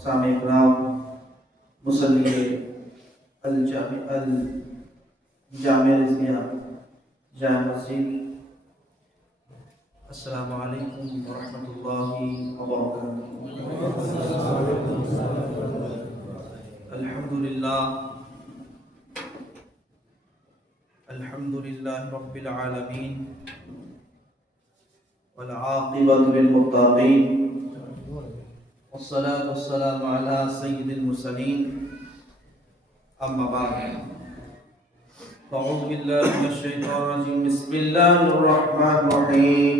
सामे इकराम मुसल्ली अल जामे रिज़िया जामे मस्जिद, अस्सलामु अलैकुम व रहमतुल्लाहि व बरकातुहू। अल्हम्दुलिल्लाह रब्बिल आलमीन वल आक़िबतु लिल मुत्तक़ीन वस्सलातु वस्सलामु अला सय्यिदिल मुरसलीन, अम्मा बाद। अऊज़ु बिल्लाहि मिनश शैतानिर रजीम, बिस्मिल्लाहिर रहमानिर रहीम।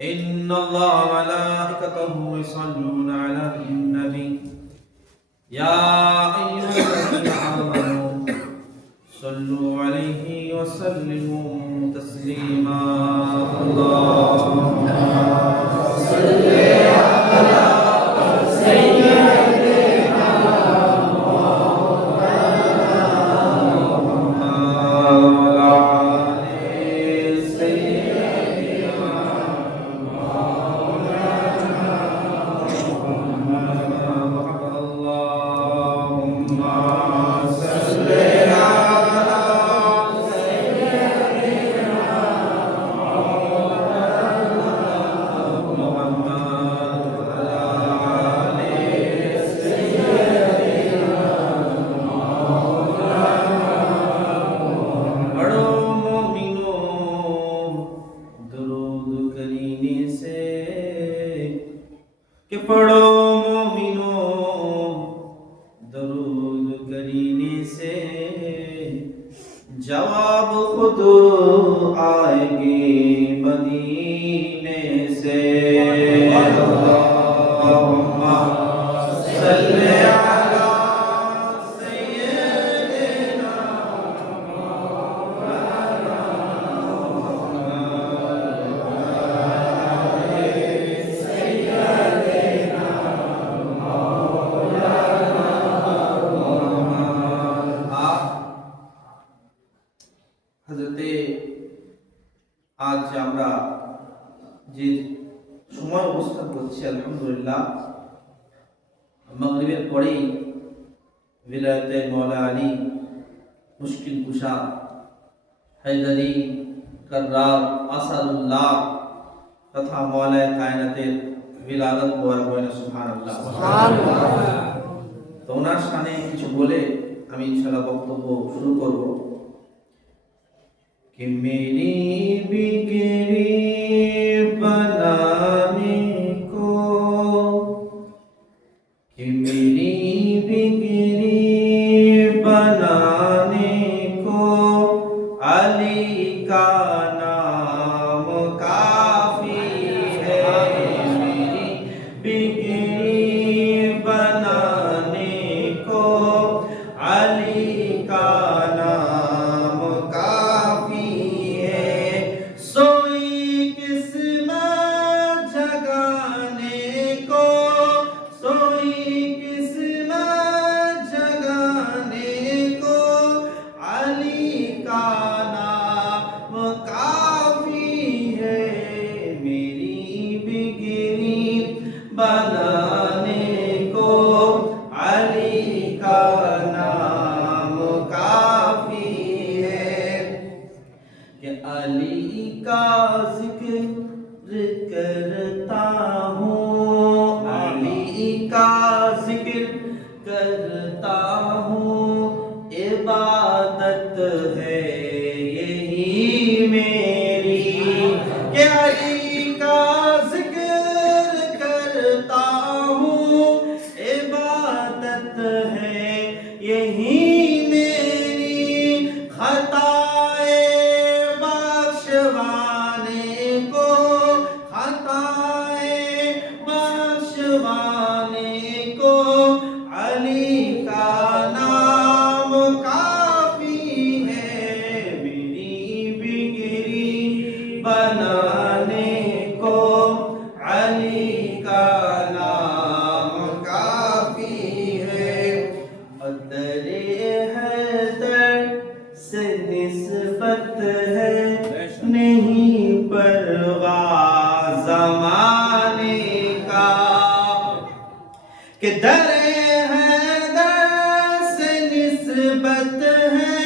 इन्नल्लाहा व मलाइकतहु युसल्लूना अलन नबी या अय्युहल्लज़ीना आमनू सल्लु अलैहि व सल्लिमू तस्लीमा। अल्लाहुम्मा सल्लि अला सय्यिदिना मुहम्मद व आलि सय्यिदिना मुहम्मद। अल्लाहुम्मा सल्लि पढ़ो मोमिनो दरूद करीने से जवाब खुद आएगी मदीने से। अल्लाहुम्मा सल्लि अला सय्यिदिना হযরতে আজ আমরা যে সময় অবস্থান করছি আলহামদুলিল্লাহ মাগরিবের পরেই বিলায়াতে মওলা আলী মুশকিল কুশা হায়দারি কাররার আসাদুল্লাহ তথা মওলা কায়নাতের বিলাদত মুবারক হয় না, সুবহানাল্লাহ সুবহানাল্লাহ। তো ওনার শানে কিছু বলে আমি ইনশাআল্লাহ বক্তব্য শুরু করব। कि मेरी बिगड़ी बनाने को, कि मेरी बिगड़ी बनाने को अली का नाम काफी है। मेरी बिगड़ी बनाने को अली का नाम काफी है। सोई किस्मत जगाने को, सोई किस्मत जगाने को अली का नाम काफी है। मेरी बिगड़ी बनाने को अली का नाम काफी है। कि अली का जिक्र करता हूँ, अली का जिक्र करता हूँ, इबादत है यही मेरी। कि अली का जिक्र करता कि दरे हैदर से निस्बत है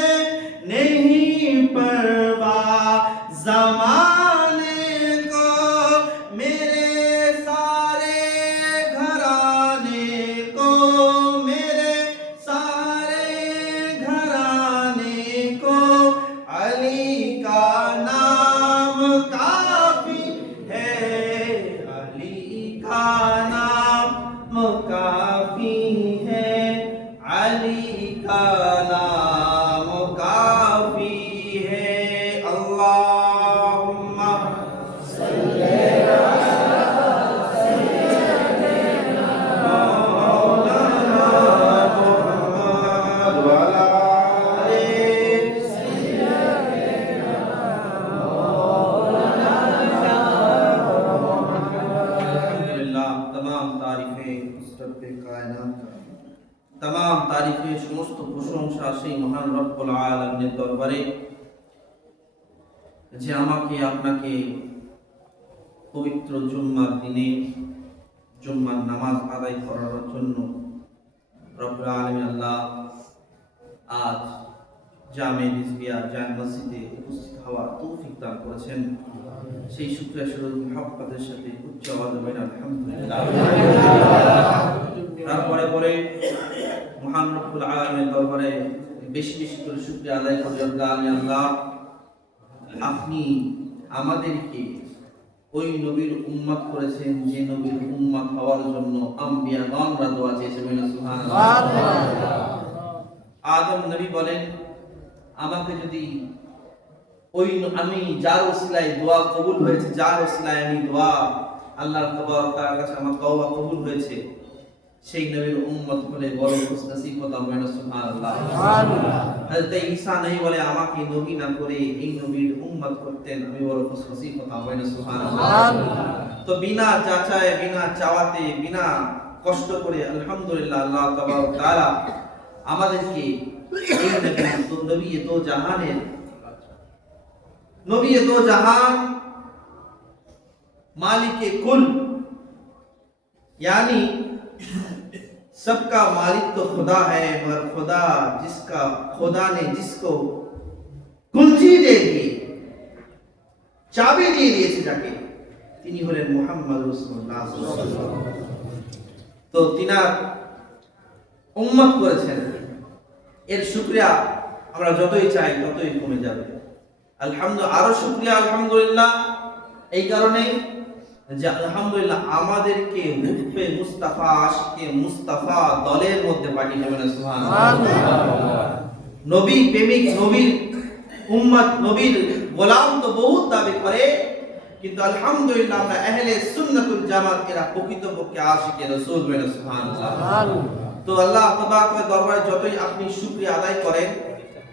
नहीं परवाह ज़माने को, मेरे सारे घराने को, मेरे सारे घराने को अली का नाम काफी है, अली का नाम काफी है, अली का नाम काफी है। अल्लाहुम्मा सल्ली तमाम तारीफें समस्त प्रशंसा সেই মহান রব্বুল আলামিনের দরবারে যে আমাকে আপনাকে পবিত্র জুম্মার দিনে জুম্মার নামাজ আদায় করার জন্য রব্বুল আলামিন আল্লাহ আজ জামে রিজভিয়া জামে মসজিদে উপস্থিত হওয়ার তৌফিক দান করেছেন। সেই শুকরিয়া স্বরূপ মুহাব্বতের সাথে উচ্চ আওয়াজে বলেন আলহামদুলিল্লাহ। তারপরে পরে মহান রব্বুল আলামিনের দরবারে বেশি বেশি করে শুকরিয়া আদায় করি। আল্লাহ আপনি আমাদেরকে ওই নবীর উম্মত করেছেন যে নবীর উম্মত হওয়ার জন্য আম্বিয়াগণরা দোয়া চেয়েছেন। সুবহানাল্লাহ। আদম নবী বলেন আমাকে যদি ওই আমি যার ওসিলায় দোয়া কবুল হয়েছে, যার ওসিলায় আমি দোয়া আল্লাহ তাবারক তাআলার কাছে আমার তওবা কবুল হয়েছে, সেই নবীর উম্মত হলে বড় খুশনসিব হতাম। সুবহানাল্লাহ। হযরত ঈসা নবী বলে আমাকে নবী না করে এই নবীর উম্মত করতেন, আমি বড় খুশনসিব হতাম। সুবহানাল্লাহ। তো বিনা চাচায়, বিনা চাওয়াতে, বিনা কষ্ট করে আলহামদুলিল্লাহ আল্লাহ তাবারক তাআলা আমাদেরকে এই নবী তো জাহানের नबी दो जहान मालिक कुल यानी सबका मालिक तो खुदा है, मगर खुदा जिसका खुदा ने जिसको कुंजी दे दी, चाबी দিয়ে দিয়েছে যাকে, তিনি হলেন মুহাম্মদ রাসূলুল্লাহ সাল্লাল্লাহু আলাইহি ওয়াসাল্লাম। তো তিনার উম্মত করেছেন, এর শুকরিয়া আমরা যতই চাই ততই কমে যাবে। আলহামদুলিল্লাহ, আরো শুকরিয়া আলহামদুলিল্লাহ এই কারণে যে আলহামদুলিল্লাহ আমাদেরকে হুব্বে মুস্তাফা আশিকে মুস্তাফা দলের মধ্যে পাঠিয়েছেন। সুবহানাল্লাহ। নবী প্রেমিক, নবীর উম্মত, নবীর গোলাম তো বহুত দাবি করে, কিন্তু আলহামদুলিল্লাহ আমরা আহলে সুন্নাতুল জামাত এরা প্রকৃতপক্ষে আশিকে রাসূল। সুবহানাল্লাহ। তো আল্লাহ তাবারক দরবারে যতই আপনি শুকরিয়া আদায় করেন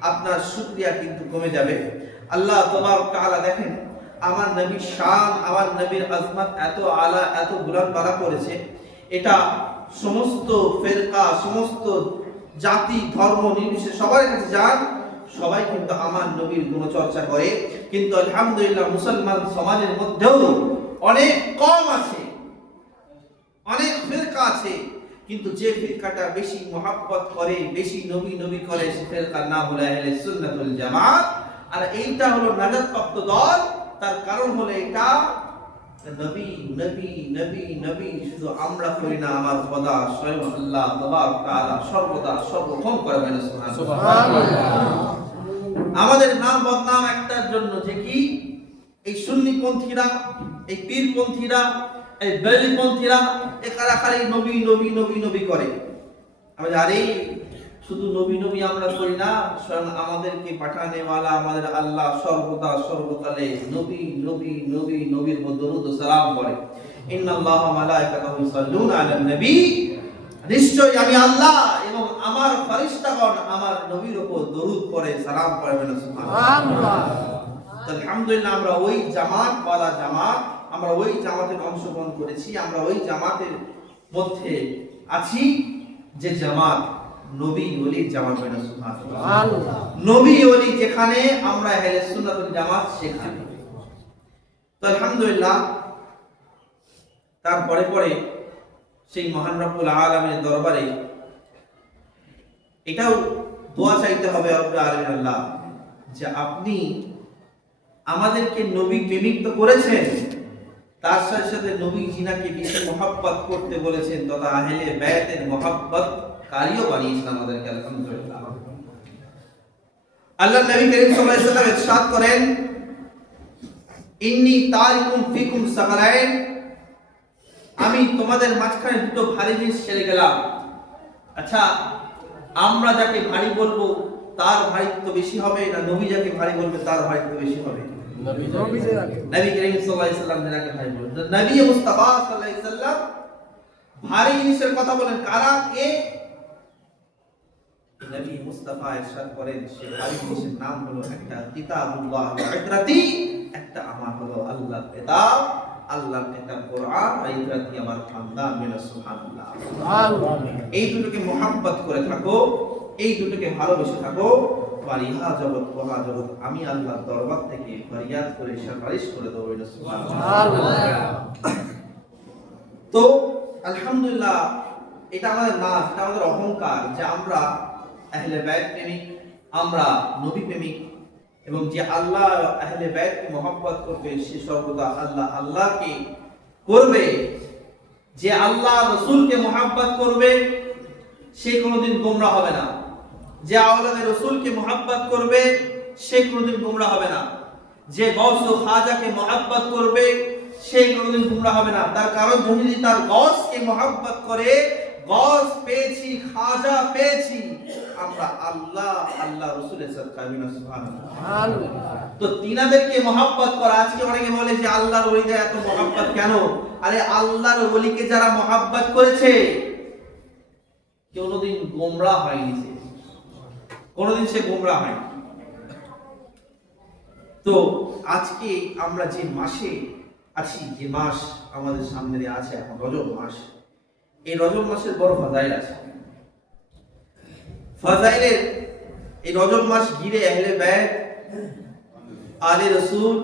আপনার শুকরিয়া কিন্তু কমে যাবে। আল্লাহ তাবারক তাআলা দেখেন আমার নবীর শান, আমার নবীর আজমত এত আলা, এত বুলন্দ বালা করেছে, এটা সমস্ত ফিরকা, সমস্ত জাতি ধর্ম নির্বিশেষে সবার কাছে যান, সবাই কিন্তু আমার নবীর গুণচর্চা করে। কিন্তু আলহামদুলিল্লাহ মুসলমান সমাজের মধ্যেও অনেক কম আছে, অনেক ফিরকা আছে, কিন্তু যে ফিরকাটা বেশি মহব্বত করে, বেশি নবী নবী করে, সে ফিরকার নাম হলো আহলে সুন্নাতুল জামাত। আর এইটা হলো নাজাতপ্রাপ্ত দল। তার কারণ হলো এটা নবী নবী নবী নবী শুধু আমরা করি না, আমার খোদা স্বয়ং আল্লাহ তাবারক তাআলা সর্বদা সর্বক্ষণ করবেন। সুবহানাল্লাহ। আমাদের নাম বদনাম একটার জন্য, যে কি এই সুন্নিপন্থীরা, এই পীরপন্থীরা, এই বেলিপন্থীরা একারা খালি নবী নবী নবী নবী করে। আমি আরে শুধু নবী নবী আমরা করি না, স্বয়ং আমাদেরকে পাঠানেওয়ালা আমাদের আল্লাহ সর্বদা সর্বকালে নবী নবী নবী নবীর মধ্যে দরুদ ও সালাম পড়ে। ইন্নাল্লাহা ওয়া মালাইকাতাহু ইউসাল্লুনা আলান নবী, নিশ্চয়ই আমি আল্লাহ এবং আমার ফেরেশতাগণ আমার নবীর উপর দরুদ পড়ে, সালাম পড়ে। সুবহানাল্লাহ। আলহামদুলিল্লাহ আমরা ওই জামাত ওয়ালা জামাত, আমরা ওই জামাতের অংশগ্রহণ করেছি, আমরা ওই জামাতের মধ্যে আছি যে জামাত নবী ওলির জামাত। সুবহানাল্লাহ। নবী ওলি যেখানে, আমরা আহলে সুন্নাতুল জামাত সেখানে। তো আলহামদুলিল্লাহ তারপরে পরে সেই মহান রব্বুল আলামিনের দরবারে এটাও দোয়া চাইতে হবে রব্বুল আলামিন আল্লাহ, যে আপনি আমাদেরকে নবী প্রেমিক তো করেছেন, তার সাথে সাথে নবী জিনাকে বেশি মহব্বত করতে বলেছেন তথা আহলে বায়াতের মহব্বত কারিও বানিয়েছেন আমাদেরকে। আলহামদুলিল্লাহ। আল্লাহ নবী করিম সাল্লাল্লাহু আলাইহি ওয়াসাল্লাম ইরশাদ করেন, ইন্নী তারিকুম ফিকুম সাকারাইন, আমি তোমাদের মাঝখানে দুটো ভারী জিনিস ছেড়ে গেলাম। আচ্ছা, আমরা যাকে ভারী বলবো তার ভারীত্ব বেশি হবে, না নবী যাকে ভারী বলবে তার ভারীত্ব বেশি হবে? নবী করিম সাল্লাল্লাহু আলাইহি ওয়াসাল্লাম যাকে ভারী বলবেন, নবী মুস্তাফা সাল্লাল্লাহু আলাইহি ওয়াসাল্লাম ভারী জিনিসের কথা বলেন। কারা? কে? নবী মুস্তাফা ইরশাদ করেন, সে ভারী জিনিসের নাম হলো একটা কিতাবুল্লাহ ওয়া ইতরাতি, একটা আমার হলো আল্লাহর কিতাব, আল্লাহর কিতাব কোরআন, আর ইতরাতি আমার খানদান। মিনা সুবহানাল্লাহ। এই দুটোকে মহব্বত করে থাকো, এই দুটোকে ভালোবেসে থাকো। ওয়ালিহা জগৎ ওহা জগৎ, আমি আল্লাহর দরবার থেকে ফরিয়াদ করে সুপারিশ করে দেব। মিনা সুবহানাল্লাহ। তো আলহামদুলিল্লাহ, এটা আমাদের নাজ, এটা আমাদের অহংকার যে আমরা আহলে বাইত প্রেমিক, আমরা নবী প্রেমিক, এবং যে আল্লাহ আহলে বাইতকে মহব্বত করবে সে সর্বদা আল্লাহ আল্লাহকে করবে। যে আল্লাহ রাসূলকে মহব্বত করবে সে কোনোদিন গোমরাহ হবে না। যে আওলাদে রাসূলকে মহব্বত করবে সে কোনোদিন গোমরাহ হবে না। যে গওস ও খাজাকে মহব্বত করবে সে কোনোদিন গোমরাহ হবে না। তার কারণ যদি তার গওসকে মহব্বত করে, গওস পেয়েছি, খাজা পেয়েছি, আমরা আল্লাহ আল্লাহ রাসূলের সাদকা। মিনা সুবহানাল্লাহ। তো তিনাদেরকে মহব্বত করা, আজকে অনেকে বলে যে আল্লাহর ওলিদের এত মহব্বত কেন? আরে আল্লাহর ওলিকে যারা মহব্বত করেছে কোনোদিন গোমরাহ হয়নি, সে কোনোদিন সে গোমরাহ হয়নি। তো আজকে আমরা যে মাসে আছি, যে মাস আমাদের সামনে দিয়ে আছে এখন, রজব মাস, এই রজব মাসের বড় ফাজাইল আছে। ফাজাইলের এই রজব মাস ঘিরে আহলে বাইত, আলে রাসূল,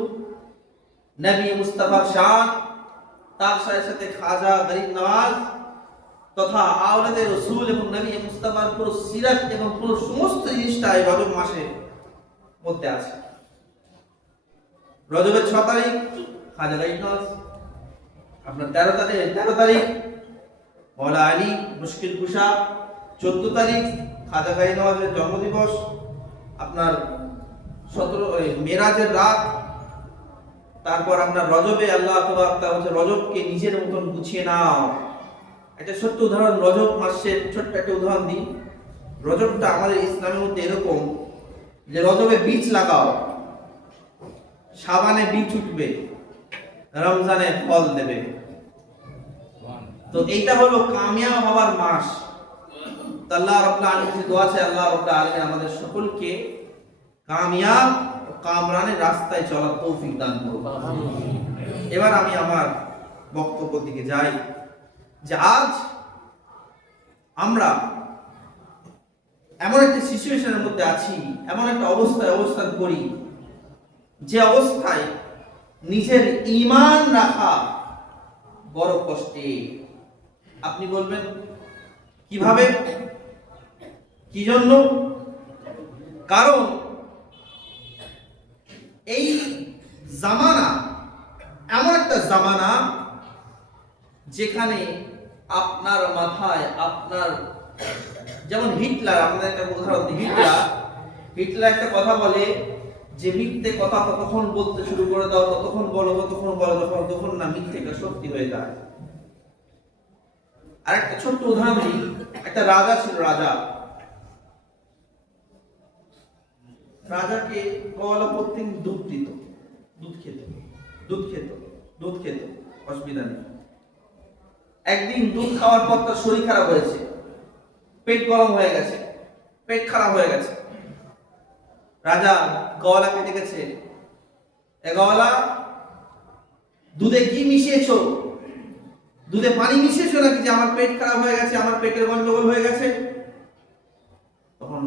নবী মুস্তাফার শান, তার সাথে সাথে খাজা গরিব নওয়াজ তথা আওলাদে রাসূল এবং নবী মুস্তাফার পুরো সিরাত এবং পুরো সমস্ত জিনিসটা এই রজব মাসের মধ্যে আছে। রজবের 6 তারিখ খাজা গরিব নওয়াজ, আপনার 13 তারিখ মওলা আলী মুশকিল কুশা, 14 তারিখ খাজা গরিব নওয়াজের জন্মদিবস, আপনার 17 মেরাজের রাত। তারপর আপনার রজবে আল্লাহ তাবারক তাআলা বলেন রজবকে নিজের মতন গুছিয়ে নাও। একটা ছোট্ট উদাহরণ, রজব মাসের ছোট্ট একটা উদাহরণ দিই। রজবটা আমাদের ইসলামের মধ্যে এরকম যে রজবে বীজ লাগাও, শাবানে বীজ উঠবে, রমজানে ফল দেবে। তো এইটা হলো কামিয়াব হওয়ার মাস। আল্লাহ রাব্বুল আলামিনের দোয়া আছে, আল্লাহ রাব্বুল আলামিন আমাদের সকলকে কামিয়াব ও কামরানের রাস্তায় চলার তৌফিক দান করুন। এবার আমি আমার বক্তব্যের দিকে যাই, যে আজ আমরা এমন একটা সিচুয়েশনের মধ্যে আছি, এমন একটা অবস্থায় অবস্থান করি যে অবস্থায় নিজের ঈমান রাখা বড় কষ্টে। আপনি বলবেন কিভাবে, কি জন্য? কারণ এই জামানা এমন একটা জামানা যেখানে আপনার মাথায় আপনার, যেমন হিটলার, আমাদের একটা উদাহরণ দিই, হিটলার একটা কথা বলে যে মিথ্যে কথা ততক্ষণ বলতে শুরু করে দাও, ততক্ষণ বলো, ততক্ষণ না মিথ্যেটা সত্যি হয়ে যায়। আর একটা ছোট্ট উদাহরণ দিই, একটা রাজা ছিল, রাজাকে গোয়ালা প্রত্যেক দুধ দিত, দুধ খেত, অসুবিধা নেই। একদিন দুধ খাওয়ার পর তার শরীর খারাপ হয়েছে, পেট গরম হয়ে গেছে, পেট খারাপ হয়ে গেছে। রাজা গোয়ালাকে ডেকেছে, এ গোয়ালা, দুধে কি মিশিয়েছো? দুধে পানি মিশিয়েছো নাকি যে আমার পেট খারাপ হয়ে গেছে, আমার পেটের গন্ডগোল হয়ে গেছে? তখন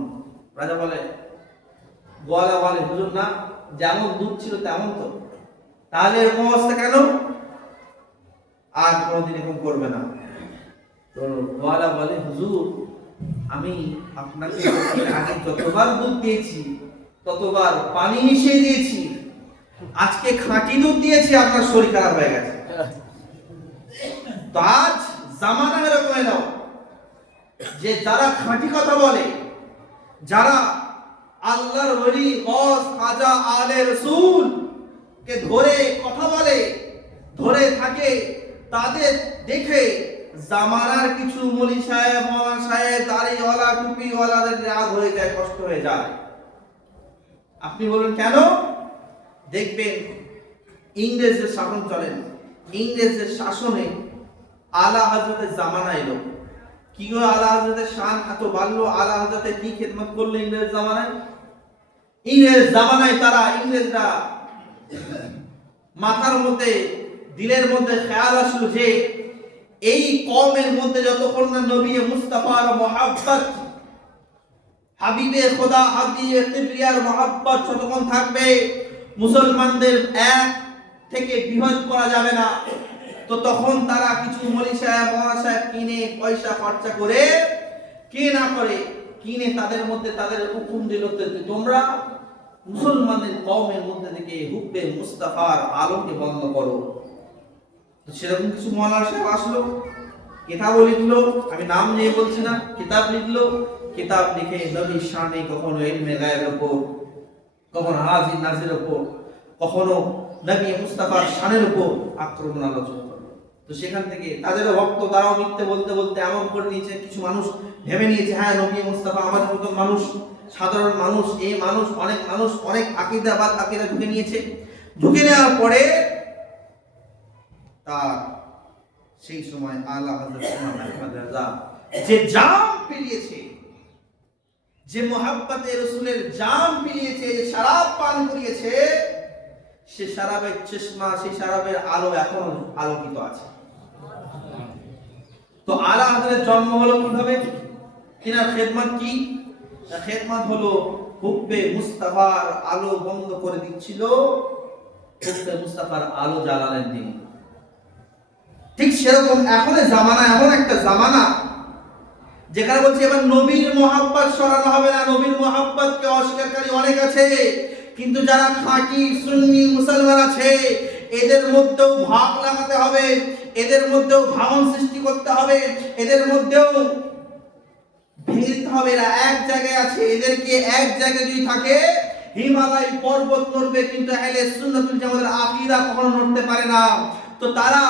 রাজা বলে, গোয়ালা বলে, হুজুর না, যেমন দুধ ছিল তেমন তো। তাহলে এরকম অবস্থা কেন? আর কোনোদিন এরকম করবে না। ওয়ালা বলে, হুজুর আমি আপনাকে এর আগে যতবার দুধ দিয়েছি ততবার পানি মিশিয়ে দিয়েছি, আজকে খাঁটি দুধ দিয়েছি, আপনার শরীর খারাপ হয়ে গেছে। তো আজ জামানা এরকম এলো যে যারা খাঁটি কথা বলে, যারা আল্লাহর ওলি গস খাজা আলে রসুল কে ধরে কথা বলে, ধরে থাকে, তাদের দেখে জামানার কিছু মলি সাহেব, মৌলানা সাহেব, দাড়িওয়ালা, টুপিওয়ালাদের রাগ হয়ে যায়, কষ্ট হয়ে যায়। আপনি বলুন কেন? দেখবেন ইংরেজদের শাসন চলেন, ইংরেজদের শাসনে আলা হযরতের জামানা এলো। কি গো আলা হযরতের শান এত বাড়লো, আলা হযরতে কি খেদমত করলো ইংরেজ জামানায়? ইংরেজ জামানায় তারা ইংরেজরা মাথার মধ্যে, দিলের মধ্যে খেয়াল আসলো যে এই কওমের মধ্যে যতক্ষণ না নবী মুস্তাফার মহব্বত, হাবিবে খোদা, হাবিবে কিবরিয়ার মহব্বত যতক্ষণ থাকবে, মুসলমানদের এক থেকে বিভেদ করা যাবে না। তো তখন তারা কিছু মলি সাহেব, মৌলানা সাহেব কিনে, পয়সা খরচা করে, কে না করে কিনে, তাদের মধ্যে তাদের হুকুম দিল, তোমরা মুসলমানদের কওমের মধ্যে থেকে হুব্বে মুস্তাফার আলোকে বন্ধ করো। তো সেরকম কিছু মৌলানা সাহেব আসলো, কিতাবও লিখলো, আমি নাম নিয়ে বলছি না, কিতাব লিখলো, কিতাব লিখে নবীর শানে কখনো ইলমে গায়েবের উপর, কখনো হাজির নাজির উপর, কখনো নবী মুস্তাফার শানের উপর আক্রমণ আলোচনা করলো। তো সেখান থেকে তাদেরও ভক্ত, তারাও মিথ্যে বলতে বলতে এমন করে নিয়েছে, কিছু মানুষ ভেবে নিয়েছে হ্যাঁ নবী মুস্তাফা আমাদের মতো মানুষ, সাধারণ মানুষ, এই মানুষ, অনেক মানুষ অনেক আকীদাবাদ, আকীদা ঢুকে নিয়েছে। ঢুকে নেওয়ার পরে তার সেই সময় আলা হযরত ইমাম আহমদ রাজা যে জাম পিলিয়েছে, যে মুহাব্বতে রাসূলের জাম পিলিয়েছে, যে শরাব পান করিয়েছে, সে শরাবের চশমা, সেই শরাবের আলো এখন আলোকিত আছে। তো আলা হযরতের জন্ম হলো কিভাবে? কিনা খেদমত কি? খেদমত হলো হুব্বে মুস্তাফার আলো বন্ধ করে দিচ্ছিল, হুব্বে মুস্তাফার আলো জ্বালালেন তিনি। ঠিক সেরকম এখন জামানা, এমন একটা জামানা যেখানে বলছে এবার নবীর মহব্বত সরানো হবে না। নবীর মহব্বতকে অস্বীকারী অনেক আছে, কিন্তু যারা খাঁটি সুন্নি মুসলমান আছে এদের মধ্যেও ভাগ লাগাতে হবে, এদের মধ্যেও ভাঙন সৃষ্টি করতে হবে, এদের মধ্যেও ভেঙে দিতে হবে। এরা এক জায়গায় আছে, এদেরকে এক জায়গায় যদি থাকে হিমালয় পর্বত নড়বে, কিন্তু আহলে সুন্নাতুল জামাতের আকীদা কখনো নড়তে পারে না। তো তারা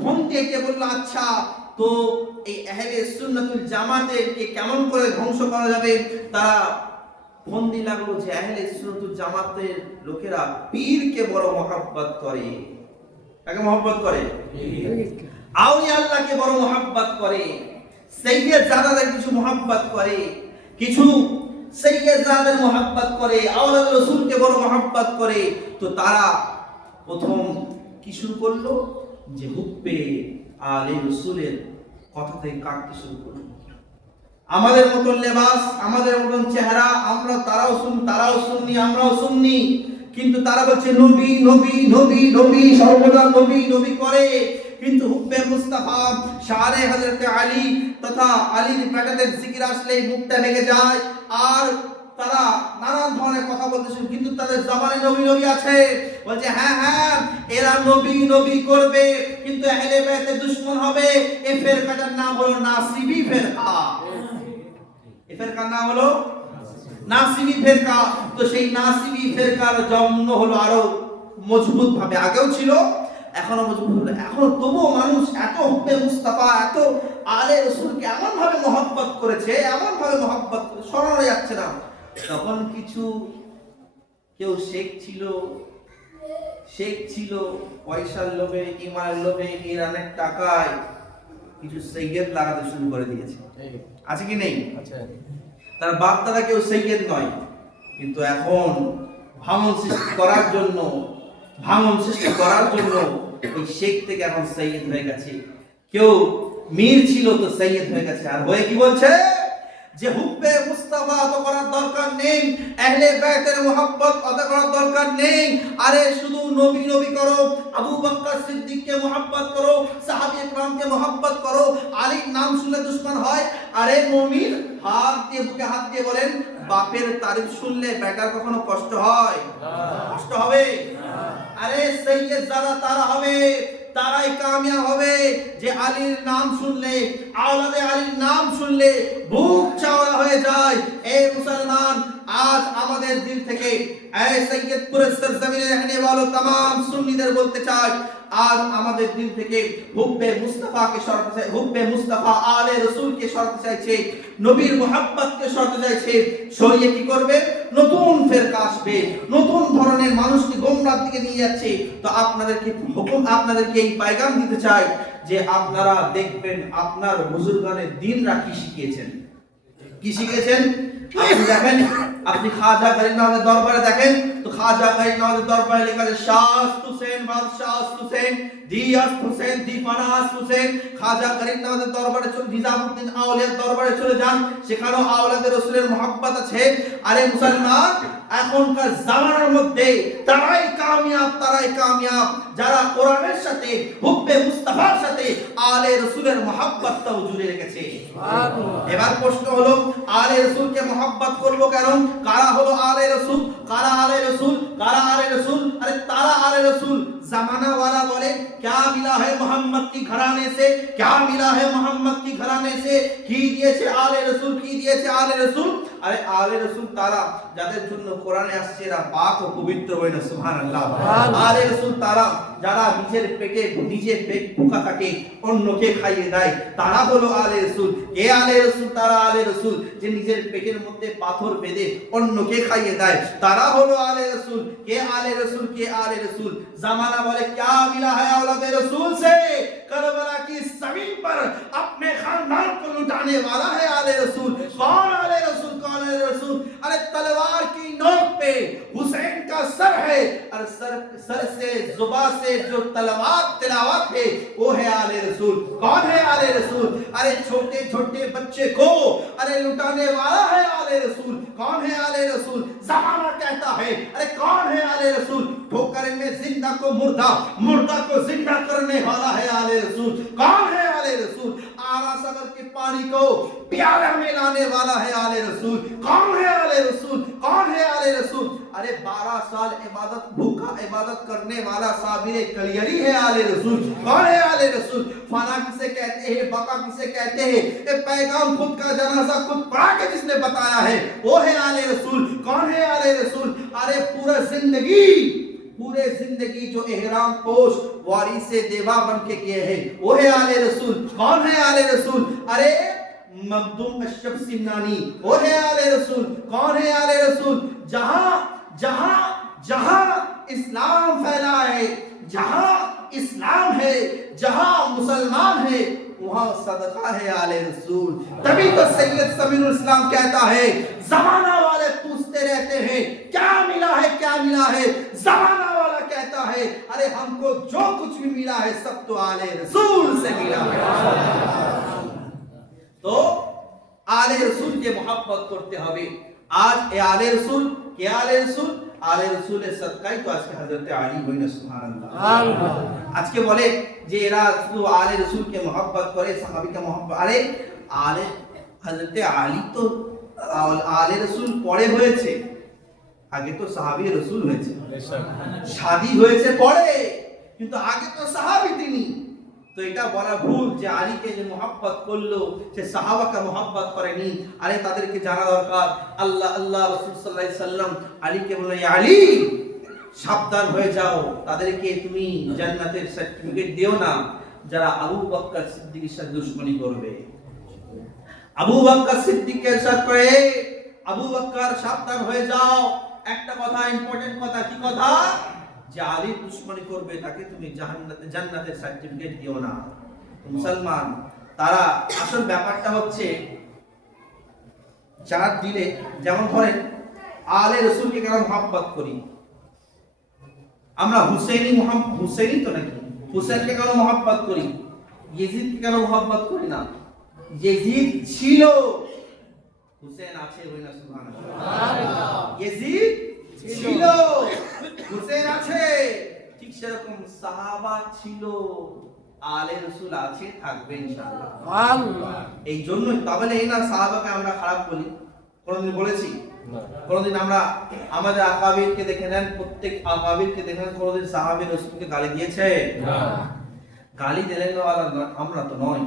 ফোন দিয়ে বলল আচ্ছা তো এই আহলে সুন্নাতুল জামাতেরকে কেমন করে ধ্বংস করা যাবে। তারা ফন্দি লাগলো যে আহলে সুন্নাতুল জামাতের লোকেরা পীরকে বড় মহব্বত করে। কাকে মহব্বত করে? আউলিয়া আল্লাহকে বড় মহব্বত করে, সাইয়্যিদ জাদাদের কিছু মহব্বত করে, কিছু সাইয়্যিদ জাদাদের মহব্বত করে, আওলাদ রাসূলকে বড় মহব্বত করে। তো তারা প্রথম কি শুরু করলো যে হুব্বে আলে রাসূলের কথা থেকে কাটতে শুরু করলো। আমাদের মতন লেবাস, আমাদের মতন চেহারা, আমরা তারাও সুন্নি, আমরাও সুন্নি, কিন্তু তারা বলছে নবী নবী নবী নবী, সর্বদা নবী নবী করে। কিন্তু হুব্বে মুস্তাফা, শানে হযরত আলী তথা আলীর বেটাদের জিকির আসলেই মুখটা ভেঙে যায়, আর তারা নানান ধরনের কথা বলতে শুরু। কিন্তু তাদের জবানে নবী নবী আছে, বলছে হ্যাঁ হ্যাঁ এরা নবী নবী করবে, কিন্তু আহলে বাইতের দুশমন হবে। এই ফেরকাটার নাম হলো নাসিবী ফেরকা। এই ফেরকার নাম হলো নাসিবী ফেরকা। তো সেই নাসিবী ফেরকার জন্ম হলো আরো মজবুত ভাবে, আগেও ছিল এখনো মজবুত হলো। এখন তবুও মানুষ এত হুব্বে মুস্তাফা, এত আলে রাসূলকে এমন ভাবে মহব্বত করেছে, এমন ভাবে মহব্বত করে সরানো যাচ্ছে না। তখন কিছু কেউ শেখ ছিল পয়সার লোভে, ইমানের লোভে, এর অনেক টাকায় কিছু সাইয়্যিদ লাগাতে শুরু করে দিয়েছে। আছে কি নেই? আচ্ছা, তার বাপ দাদা কেউ সাইয়্যিদ নয়, কিন্তু এখন ভাঙন সৃষ্টি করার জন্য ওই শেখ থেকে এখন সাইয়্যিদ হয়ে গেছে। কেউ মীর ছিল তো সাইয়্যিদ হয়ে গেছে, আর হয়ে কি বলছে যে হুব্বে মুস্তাফা মুস্তাফা অত করার দরকার নেই, আহলে বাইতের মুহাব্বত অত করার দরকার নেই। আরে শুধু নবী নবী করো, আবু বকর সিদ্দিককে মুহাব্বত করো, সাহাবী ইকরামকে মুহাব্বত করো। আলীর নাম শুনলে দুশমন হয়? আরে মুমিন হাত দিয়ে বুকে হাত দিয়ে বলেন, বাপের তারিফ শুনলে বেটার কখনো কষ্ট হয়? কষ্ট হবে? আরে সৈয়দ যারা তারা হবে, তারাই কামিয়াব হবে যে আলীর নাম শুনলে, আওলাদে আলীর নাম শুনলে বুক চাওয়া হয়ে যায়। এই মুসলমান, আজ আমাদের দিল থেকে এই সৈয়দপুরের সরজমিনে रहने वालों तमाम সুন্নিদের বলতে চাই, আজ আমাদের দিল থেকে হুব্বে মুস্তাফাকে সরাতে চাই, হুব্বে মুস্তাফা আলে রাসূলকে সরাতে চাইছে, নবীর মুহাব্বতকে সরাতে চাইছে। শরীয়ত কি করবে? নতুন ফেরকা আসবে, নতুন ধরনের মানুষকে গোমরাহ দিকে নিয়ে যাচ্ছে। তো আপনাদেরকে হুকুম, আপনাদেরকে এই পয়গাম দিতে চাই যে আপনারা দেখবেন আপনার বুজুর্গানে দ্বীনরা কি শিখিয়েছেন। কি শিখেছেন? আপনি দেখেন, আপনি খাজা গরিব নওয়াজের দরবারে দেখেন তো খাজা গরিব নওয়াজের দরবারে লেখা আছে শাহ হুসেন, বাদশাহ হুসেন, দিয়াস হুসেন, দীপানাস হুসেন। খাজা গরিব নওয়াজের দরবারে চলে, নিজামউদ্দিন আউলিয়ার দরবারে চলে যান, সেখানেও আওলাদে রাসূলের মুহাব্বত আছে। আরে মুসলমান, এখনকার জামানার মধ্যে তারাই কামিয়াব, তারাই কামিয়াব যারা কোরআনের সাথে, হুব্বে মুস্তাফার সাথে আলে রাসূলের মুহাব্বতটাও জুড়ে রেখেছে। এবার প্রশ্ন হলো, আলে রাসূলকে মুহাব্বত করব কেন? কারা হলো আলে রাসূল? কারা আলে রাসূল? কারা আলে রাসূল? আরে তারা আলে রাসূল। जमाना वाला बोले क्या मिला है मोहम्मद की घराने से, क्या मिला है मोहम्मद की घराने से, की दिए छे आले रसूल, की दिए छे आले रसूल। আরে আলে রাসূল তারা যাদের জন্য কোরআনে আসছে এরা পাক ও পবিত্র হয় না, সুবহানাল্লাহ। আলে রাসূল তারা যারা নিজের পেটে নিজে পেট ভুকা থাকে অন্যকে খাইয়ে দেয়, তারা হলো আলে রাসূল। কে আলে রাসূল? তারা আলে রাসূল যে নিজের পেটের মধ্যে পাথর বেঁধে অন্যকে খাইয়ে দেয়, তারা হলো আলে রাসূল। কে আলে রাসূল? কে আলে রাসূল? জামানা बोले क्या मिला है औलादे रसूल से, करबला की जमीन पर अपने खानदान को लुटाने वाला है आले रसूल। कौन आले रसूल? कौन आले रसूल? अरे तलवार की नोक पे हुसैन का सर है, और सर से जुबा से जो तलवार तिलावत है वो है आले रसूल। कौन है आले रसूल? अरे छोटे छोटे बच्चे को अरे लुटाने वाला है आले रसूल। कौन है आले रसूल? जमाना कहता है अरे कौन है आले रसूल? ठोकर में जिंदा को मुर्दा, मुर्दा को जिंदा करने वाला है आले रसूल। कौन है आले रसूल? आरा सागर के पानी को प्याला में लाने वाला है आले रसूल। कौन है आले रसूल? कौन है आले रसूल? अरे 12 साल इबादत, भूखा इबादत करने वाला साबिर कलियरी है आले रसूल। कौन है आले रसूल? फना किसे कहते हैं, बका किसे कहते हैं, ये पैगाम खुद का जनाजा खुद पढ़ा के जिसने बताया है वो है आले रसूल। कौन है आले रसूल? अरे पूरा जिंदगी जो एहराम पोश वारिसे देवा बन के किए हैं वो है आले रसूल। कौन है आले रसूल? अरे मखदूम अशरफ सिमनानी वो है आले रसूल। कौन है आले रसूल? जहां जहां जहां इस्लाम फैला है, जहां इस्लाम है, जहां मुसलमान है वहां सदका है आले रसूल। तभी तो सैयद समीरुल इस्लाम कहता है, जमाना वाले पूछते रहते हैं क्या मिला है, क्या मिला है। जमाना वाला कहता है अरे हमको जो कुछ भी मिला है सब तो आले रसूल से मिला है। तो आले रसूल के मोहब्बत करते হবে। आज ए आले रसूल, के आले रसूल? आले रसूलेर सदकाई तो আজকে হযরতে আলী হই না, সুবহানাল্লাহ। আজকে বলে যে এরা শুধু আলে রসুলকে মহব্বত করে, সাহাবীকে মহব্বত। আরে আলে হযরতে আলী তো আলে রসুল পরে হয়েছে, আগে তো সাহাবী রসুল হয়েছে, শাদী হয়েছে পরে, কিন্তু আগে তো সাহাবী তিনি। তো এটা বলা ভুল যে আলীকে যে মহব্বত করলো সে সাহাবাকে মহব্বত করেনি। আরে তাদেরকে জানা দরকার, আল্লাহ আল্লাহ রাসূল সাল্লাল্লাহু আলাইহি সাল্লাম আলীকে বললেন, আলী সাবধান হয়ে যাও, তাদেরকে তুমি জান্নাতের সার্টিফিকেট দিও না যারা আবু বকর সিদ্দিকের সাথে দুশমনি করবে। আবু বকর সিদ্দিকের সাথে করে, আবু বকর সাবধান হয়ে যাও। একটা কথা, ইম্পর্টেন্ট কথা, কি কথা? যে আলী দুশমনি করবে তাকে তুমি জান্নাতের সার্টিফিকেট দিও না। মুসলমান তারা আসল ব্যাপারটা হচ্ছে যার দিলে, যেমন ধরেন আলে রসুলকে কেন মহব্বত করি আমরা? হুসেইনি তো নাকি? হুসেনকে কেন মহব্বত করি? ইয়েজিদকে কেন মহব্বত করি না? ইয়েজিদ ছিল, হুসেন আছে বলি না সুবহানাল্লাহ। ইয়েজিদ ছিল, হুসেন আছে, ঠিক সেরকম সাহাবা ছিল, আলে রাসূল আছে, থাকবে ইনশাআল্লাহ। আল্লাহ এই জন্যই তাহলে এই না সাহাবাকে আমরা খারাপ বলি, কোনদিন বলেছি? কোনদিন আমরা আমাদের আকাবিরকে দেখে নেন, প্রত্যেক আকাবিরকে দেখেন, কোনদিন সাহাবী রাসূলকে গালি দিয়েছে? না। গালি দেনে वाला আমরা তো নয়,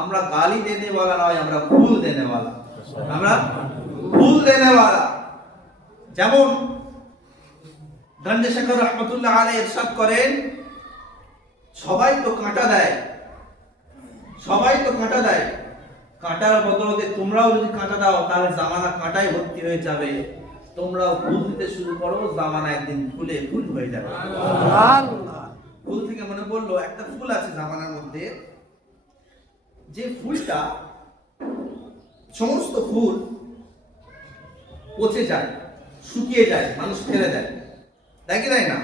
আমরা গালি দেনে वाला নয়, আমরা ফুল দেনে वाला, আমরা ফুল দেনে वाला। যেমন গঞ্জে শেখর রহমাতুল্লাহ আলাইহি ইরশাদ করেন, সবাই তো কাঁটা দেয়, সবাই তো কাঁটা দেয়, কাঁটার বদলে তোমরাও যদি কাঁটা দাও তাহলে জামানা কাঁটায় ভর্তি হয়ে যাবে, তোমরাও ফুল দিতে শুরু করো, জামানা একদিন ফুলে ফুল হয়ে যাবে। সুবহানাল্লাহ। ফুল থেকে মনে পড়লো, একটা ফুল আছে জামানার মধ্যে, যে ফুলটা সমস্ত ফুল পচে যায়, শুকিয়ে যায়, মানুষ ফেলে দেয়, দেখি দেয় না,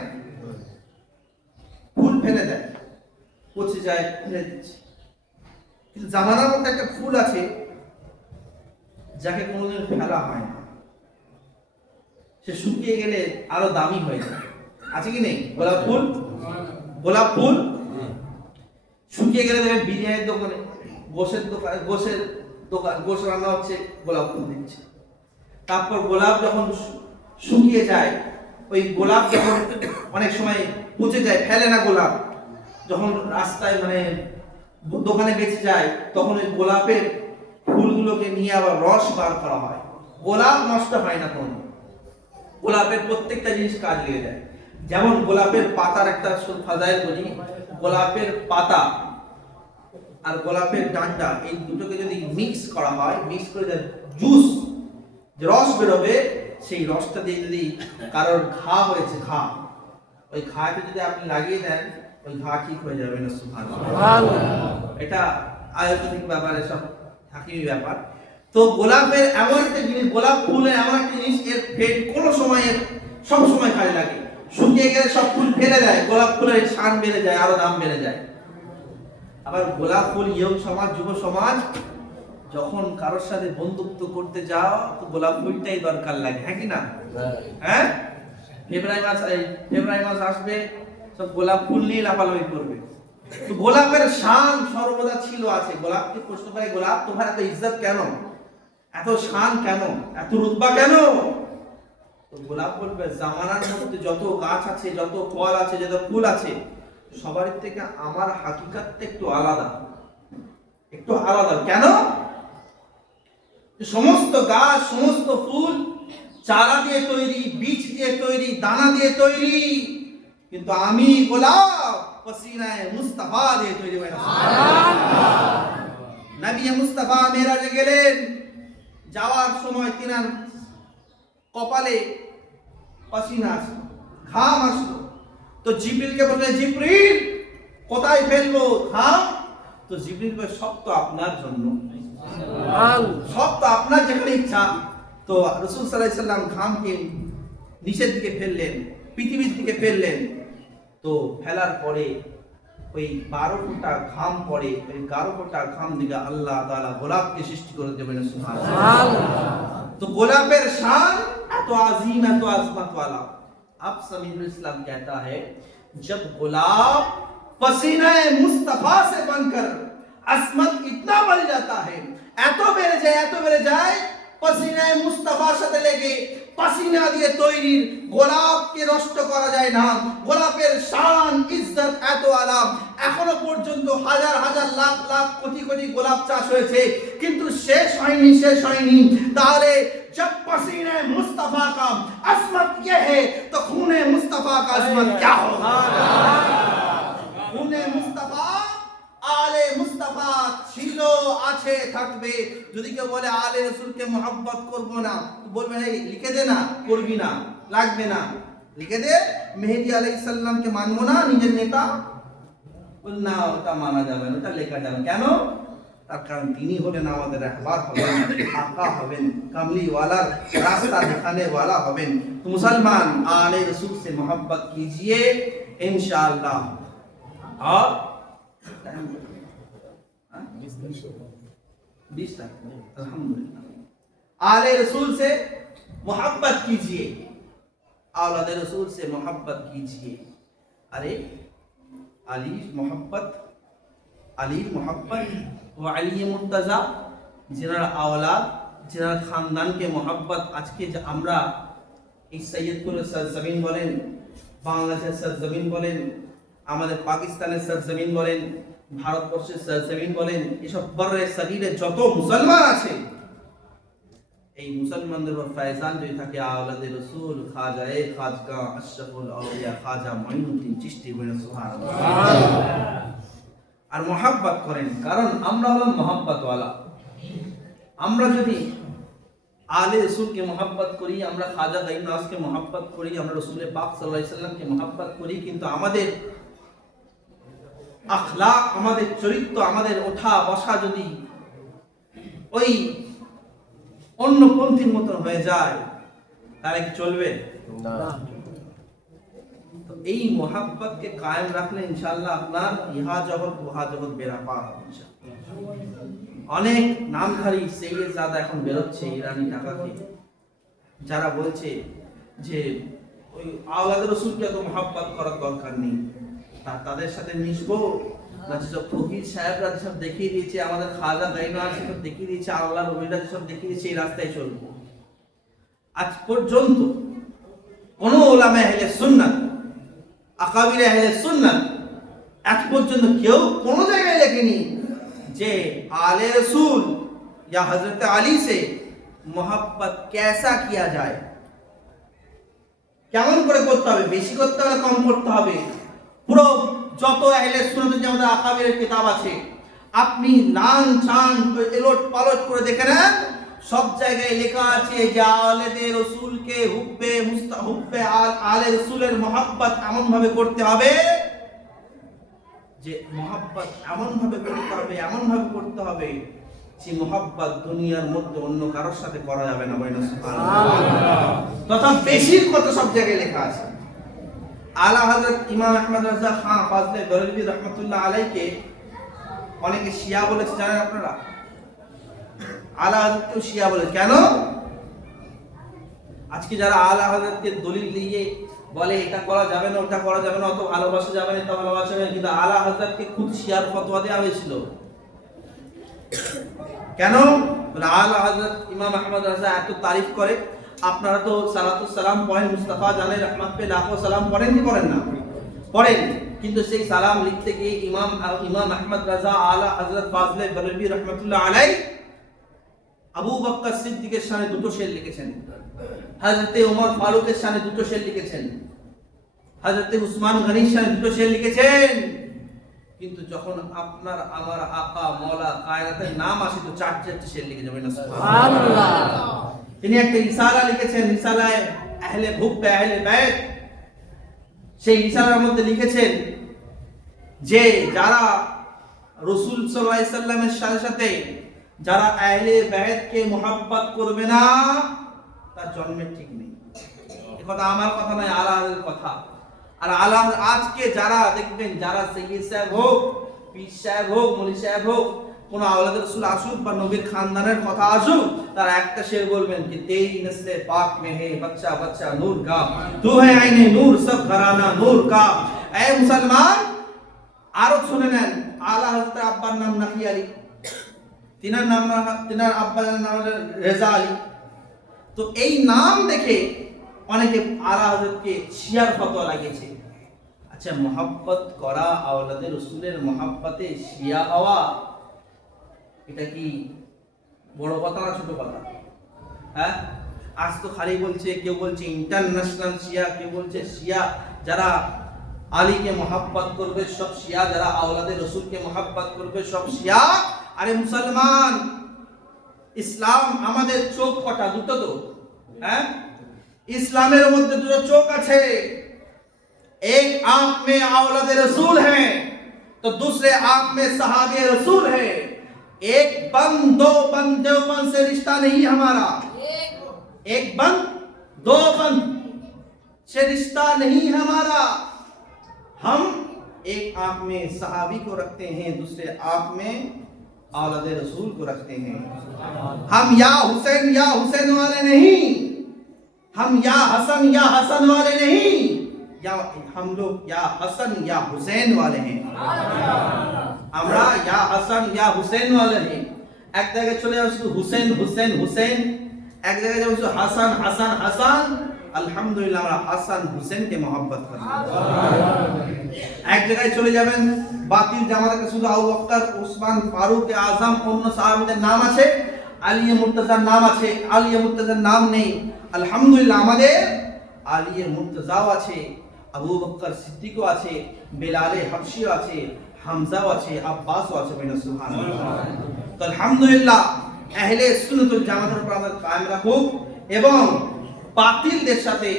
ফুল ফেলে দেয়, পচে যায়, ফেলে দিচ্ছে। কিন্তু জামানার মধ্যে একটা ফুল আছে যাকে কোনোদিন ফেলা হয় না, সে শুকিয়ে গেলে আরো দামি হয়ে যায়, আছে কি নেই? গোলাপ ফুল, গোলাপ ফুল শুকিয়ে গেলে দেখবেন বিরিয়ানির দোকানে, গোশের দোকানে, গোশ রান্না হচ্ছে, গোলাপ ফুল দিচ্ছে। তারপর গোলাপ যখন শুকিয়ে যায়, ওই গোলাপ যখন অনেক সময় পচে যায়, ফেলে না গোলাপ, যখন রাস্তায় মানে দোকানে বেঁচে যায়, তখন ওই গোলাপের ফুলগুলোকে নিয়ে আবার রস বার করা হয়। গোলাপ নষ্ট হয় না কোনো, গোলাপের প্রত্যেকটা জিনিস কাজ লেগে যায়। যেমন গোলাপের পাতার একটা ফাজাইল বলি, গোলাপের পাতা আর গোলাপের ডান্ডা এই দুটোকে যদি মিক্স করা হয়, মিক্স করে যে জুস, যে রস বেরোবে, সেই রসটা দিয়ে যদি কারোর ঘা হয়েছে, ঘা, ওই ঘাতে যদি আপনি লাগিয়ে দেন, ওই ঘা ঠিক হয়ে যাবে না। সুবহানাল্লাহ। এটা আয়ুর্বেদিক ব্যাপারে, সব হাকিমি ব্যাপার। তো গোলাপের এমন একটা জিনিস, গোলাপ ফুলের এমন একটা জিনিস, এর ফেট কোনো সময়, সব সময় কাজে লাগে। শুকিয়ে গেলে সব ফুল ফেলে দেয়, গোলাপ ফুলের শান বেড়ে যায়, আরো দাম বেড়ে যায়। আবার গোলাপ ফুল ইয়ং সমাজ, যুব সমাজ যখন কারোর সাথে বন্ধুত্ব করতে যাও, তো গোলাপ ফুলটাই দরকার লাগে, হ্যাঁ কি না? হ্যাঁ, ফেব্রুয়ারি মাস আসবে, সব গোলাপ ফুল নিয়ে লাফালাফি করবে। তো গোলাপের শান সর্বদা ছিল, আছে। গোলাপকে প্রশ্ন করে, গোলাপ তোমার এত ইজ্জত কেন, এত শান কেন, এত রুতবা কেন? তো গোলাপ বলবে, জামানার মধ্যে যত গাছ আছে, যত ফল আছে, যত ফুল আছে, সবার থেকে আমার হাকিকাতটা একটু আলাদা, একটু আলাদা। কেন? সমস্ত গাছ, সমস্ত ফুল চারা দিয়ে তৈরি, বীজ দিয়ে তৈরি, দানা দিয়ে তৈরি, কিন্তু আমি গোলাপ পসিনায়ে মুস্তাফা দিয়ে তৈরি। সুবহানাল্লাহ। নবী মুস্তাফা মেরাজে গেলেন, যাওয়ার সময় তিনার কপালে পসিনা আসলো, ঘাম আসলো। তো জিবরিলকে বললেন, জিবরিল কোথায় ফেলবো ঘাম? তো জিবরিল বলে, সব তো আপনার জন্য, সব তো আপনার যেখানে ইচ্ছা। তো রাসূল সাল্লাল্লাহু আলাইহি সাল্লাম ঘামকে নিচের দিকে ফেললেন, পৃথিবীর দিকে ফেললেন। তো ফেলার পরে ওই 12 ফোঁটা ঘাম পড়ে, ওই 11 ফোঁটা ঘাম দিকে আল্লাহ তাআলা গোলাপকে সৃষ্টি করে দেবেন। সুবহানাল্লাহ। তো গোলাপের শান এত আযীম, এত আজমত वाला। अब समीरुल इस्लाम कहता है, जब गुलाब पसीना मुस्तफा से बनकर असमत इतना बढ़ जाता है, এত বেড়ে যায়, পসিনা মুস্তাফার সাথে লেগে পসিনা দিয়ে তৈরি গোলাপকে নষ্ট করা যায় না। গোলাপের শান, ইজ্জত এত আলা, এখনো পর্যন্ত হাজার হাজার লাখ লাখ কোটি কোটি গোলাপ চাষ হয়েছে, কিন্তু শেষ হয়নি। তাহলে जब पसीने मुस्तफा का असमत ये है, तो खूने मुस्तफा का असमत क्या होगा? खूने मुस्तफा, आले मुस्तफा ছিল, আছে, থাকবে। যদি কেউ বলে আলে রাসূলকে মহব্বত করব না, তো বলবে, এই লিখে দে না, করবি না, লাগবে না, লিখে দে মেহেদী আলাইহিস সালামকে মানবো না, নিজের নেতা। বল না, ওটা মানা যাবে না, ওটা লেখা যাবে। কেন? তার কারণ তিনি হলেন আমাদের রাহবার হবেন, আকা হবেন, কামলি ওয়ালার রাস্তা দেখানে ওয়ালা হবেন। তো মুসলমান আলে রাসূল से मोहब्बत कीजिए इंशाअल्लाह। और 20 तक अल्हम्दुलिल्लाह। आले रसूल से मोहब्बत कीजिए, औलाद रसूल से मोहब्बत कीजिए। अरे अलीर मोहब्बत व अली मुर्तजा, जिनार औलाद जिनार खानदान के मोहब्बत आज के আমরা এই সৈয়দপুরের সরজমিন বলেন, বাংলাদেশের সরজমিন বলেন, আমাদের পাকিস্তানের সরজমিন বলেন, ভারতবর্ষের সরজমিন বলেন, এসব বড় শরীরে যত মুসলমান আছে এই মুসলমানদের উপর ফয়জান যদি থাকে আওলাদে রাসূল খাজা খাজগা আশরাফুল আউলিয়া খাজা মাইনুদ্দিন চিশতি বলেন সুবহানাল্লাহ। আর মোহাব্বত করেন, কারণ আমরা হলাম মোহাব্বতওয়ালা। আমরা যদি আলে রসুলকে মোহাব্বত করি, আমরা খাজা গাইনাসকে মোহাব্বত করি, আমরা রসুল পাক সাল্লাল্লাহু আলাইহি সাল্লামকে মোহাব্বত করি, কিন্তু আমাদের আখলাক, আমাদের চরিত্র, আমাদের ওঠা বসা যদি ওই অন্য পন্থীর মতন হয়ে যায় তাহলে কি চলবে? তো এই মোহাব্বতকে কায়েম রাখলে ইনশাআল্লাহ আপনার ইহা জগৎ ওহা জগৎ বেড়া পার হবে ইনশাআল্লাহ। অনেক নামধারী সৈয়দজাদা এখন বেরোচ্ছে ইরানি টাকাকে, যারা বলছে যে ওই আওলাদ রসুলকে তো মোহাব্বত করার দরকার নেই, তাদের সাথে মিশবো না? যেসব ফকির সাহেবরা যেসব দেখিয়ে দিয়েছে, আমাদের খাজা গাইনার যেসব দেখিয়ে দিয়েছে, আল্লাহর ওলিরা যেসব দেখিয়ে দিয়েছে, এই রাস্তায় চলবো। আজ পর্যন্ত কোন উলামা আহলে সুন্নাত, আকাবির আহলে সুন্নাত আজ পর্যন্ত কেউ কোন জায়গায় লেখেনি যে आले रसूल या हजरत अली से मोहब्बत कैसा किया जाए, কেমন করে করতে হবে, বেশি করতে হবে কম করতে হবে। পুরো যত আহলে সুন্নাতের যে আমাদের আকাবিরের কিতাব আছে, আপনি লান চান এলট পালট করে দেখে নেন, সব জায়গায় লেখা আছে যে আওলাদে রাসূলকে হুব্বে আলে রাসূলের মোহাব্বত এমন ভাবে করতে হবে, যে মোহাব্বত এমন ভাবে করতে হবে যে মোহাব্বত দুনিয়ার মধ্যে অন্য কারোর সাথে করা যাবে না। বলেন সুবহানাল্লাহ। তথা বেশির কথা সব জায়গায় লেখা আছে। আলা হযরত ইমাম আহমদ রাজা খান ফাজলে বেরেলভী রাহমাতুল্লাহ আলাইকে অনেকে শিয়া বলেছে, জানেন আপনারা? আলা হযরতকে শিয়া বলে কেন? আজকে যারা আলা হযরতকে দলিল দিয়ে বলে এটা করা যাবে না, ওটা করা যাবে না, অত ভালোবাসা যাবে না, এটা ভালোবাসা যাবে না, কিন্তু আলা হযরতকে খুদ শিয়ার ফতোয়া দেওয়া হয়েছিল। কেন? আলা হযরত ইমাম আহমদ রাজা এত তারিফ করে। আপনারা তো সালাতুস সালাম পড়েন, মুস্তাফা জানে রহমত পে লাখো সালাম পড়েন কি পড়েন না? পড়েন। কিন্তু সেই সালাম লিখতে গিয়ে ইমাম আহমদ রাজা আলা হযরত ফাজলে বেরেলভী রাহমাতুল্লাহ আলাইহি আবু বকর সিদ্দিকের শানে দুটো শের লিখেছেন, হযরতে ওমর ফারুকের শানে দুটো শের লিখেছেন, হযরতে উসমান গনির শানে দুটো শের লিখেছেন। কিন্তু যখন আপনার আমার আকা মওলা কায়নাতের নাম আসে তো চারটে শের লিখে যাবেন। সুবহানাল্লাহ। তিনি একটা রিসালা লিখেছেন, রিসালায়ে আহলে হুব্বে আহলে বাইত। সেই রিসালার মধ্যে লিখেছেন যে যারা রাসূল সাল্লাল্লাহু আলাইহি সাল্লামের সাথে যারা আহলে বাইতকে মোহাব্বত করবে না তার জন্মের ঠিক নেই। এই কথা আমার কথা নয়, আল্লাহর কথা। আর আল্লাহ আজকে যারা দেখবেন, যারা সৈয়দ সাহেব হোক, পীর সাহেব হোক, মৌলভী সাহেব হোক, কোন আওলাদ রাসূল আসুক বা নবীর খানদানের কথা আসুক, তারা একটা শের বলবেন যে তেরি নসলে পাক মে হে বচ্চা বচ্চা নূর কা, তু হে আইনে নূর সব ঘরানা নূর কা। এ মুসলমান, আরো শুনে নেন, আলা হযরত আব্বার নাম নাকি আলী, তিনার আব্বার নাম রেজা আলী। তো এই নাম দেখে অনেকে আলা হযরতকে শিয়ার ফতোয়া লাগিয়েছে। আচ্ছা, মোহাব্বত করা, আওলাদে রাসূলের মোহাব্বতে শিয়া হওয়া, এটা কি বড় কথা না ছোট কথা? হ্যাঁ, আজ তো খালি বলছে, কেউ বলছে ইন্টারন্যাশনাল শিয়া, কেউ বলছে শিয়া যারা আলীকে মোহাব্বত করবে সব শিয়া, যারা আওলাদে রাসূলকে মোহাব্বত করবে সব শিয়া। আরে মুসলমান, ইসলাম আমাদের চোখ কটা? দুটো তো। হ্যাঁ, ইসলামের মধ্যে দুটো চোখ আছে। एक आंख में औलाद रसूल है तो दूसरे आंख में सहाबे रसूल है। एक बंद दो बंद देवबंद से रिश्ता नहीं हमारा, एक बंद दो बंद से रिश्ता नहीं हमारा। हम एक आंख में सहाबी को रखते हैं, दूसरे आंख में औलाद रसूल को रखते हैं। हम या हुसैन वाले नहीं, हम या हसन वाले नहीं, या हम लोग या हसन या हुसैन वाले हैं। আমরা ইয়া হাসান ইয়া হুসেন ওয়ালে নেই। এক জায়গায় চলে যাবে শুধু হুসেন হুসেন হুসেন, এক জায়গায় যাবে শুধু হাসান হাসান হাসান। আলহামদুলিল্লাহ আমরা হাসান হুসেনকে মহব্বত করি। এক জায়গায় চলে যাবেন বাতিল জামাতে শুধু আবু বকর ওসমান ফারুক আজম অন্য সাহাবীদের নাম আছে, আলী মুর্তজার নাম আছে, আলী মুর্তজার নাম নেই। আলহামদুলিল্লাহ আমাদের আলী মুর্তজাও আছে, আবু বকর সিদ্দিকও আছে, বেলালে হাবশিও আছে, হামজাও আছে, আব্বাসও আছে। সুবহানাল্লাহ। তো আলহামদুলিল্লাহ আহলে সুন্নাত ওয়াল জামাতের উপর আমরা কায়েম রাখুক এবং বাতিলদের সাথে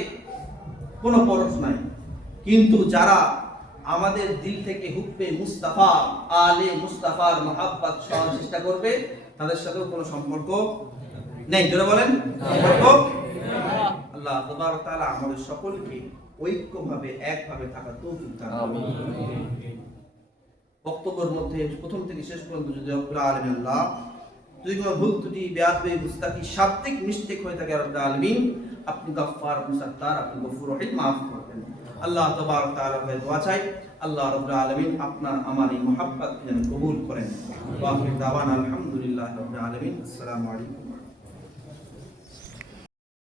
কোনো পরশ নাই। কিন্তু যারা আমাদের দিল থেকে হুব্বে মুস্তাফা আলে মুস্তাফার মহব্বত সরানোর চেষ্টা করবে তাদের সাথেও কোনো সম্পর্ক নেই। জোরে বলেন সম্পর্ক। আল্লাহ তাবারক ওয়া তাআলা আমাদের সকলকে ঐক্যভাবে একভাবে থাকার তৌফিক দান করুন। বক্তব্যের মধ্যে প্রথম থেকে শেষ পর্যন্ত যদি রব্বুল আলামিন আল্লাহ যদি কোনো ভুল ত্রুটি বেয়াদবি মুস্তাকি শাব্দিক মিস্টেক হয়ে থাকে রব্বুল আলামিন আপনি গফফার মুসাত্তার, আপনি গফুর রহিম, মাফ করবেন। আল্লাহ তাবারক ওয়া তাআলার কাছে দোয়া চাই আল্লাহ রাব্বুল আলামিন আপনার আমার এই মহব্বত যেন কবুল করেন। ওয়া আখিরু দাওয়ানা আলহামদুলিল্লাহি রাব্বিল আলামিন। আসসালামু আলাইকুম।